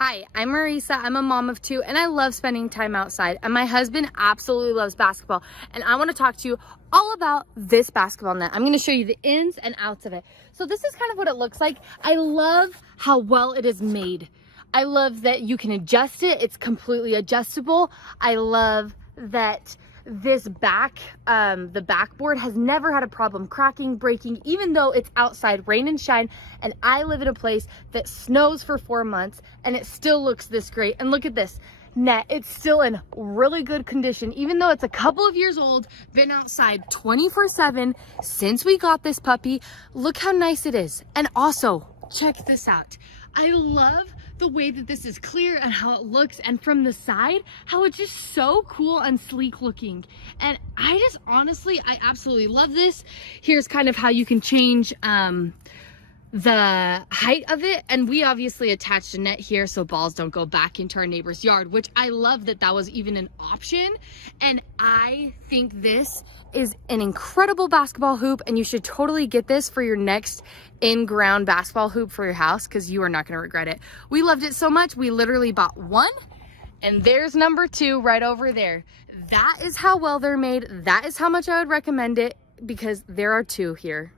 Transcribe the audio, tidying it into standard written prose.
Hi, I'm Marisa. I'm a mom of two and I love spending time outside, and my husband absolutely loves basketball, and I want to talk to you all about this basketball net. I'm going to show you the ins and outs of it. So this is kind of what it looks like. I love how well it is made. I love that you can adjust it. It's completely adjustable. I love that this the backboard has never had a problem cracking, breaking, even though it's outside, rain and shine, and I live in a place that snows for 4 months and it still looks this great. And look at this net, it's still in really good condition, even though it's a couple of years old, been outside 24/7 since we got this puppy. Look how nice it is. And also, check this out. I love the way that this is clear and how it looks, and from the side, how it's just so cool and sleek looking. And I absolutely love this. Here's kind of how you can change the height of it, and we obviously attached a net here so balls don't go back into our neighbor's yard, which I love that was even an option. And I think this is an incredible basketball hoop, and you should totally get this for your next in-ground basketball hoop for your house, because you are not going to regret it. We loved it so much, we literally bought one, and there's number two right over there. That is how well they're made. That is how much I would recommend it, because there are two here.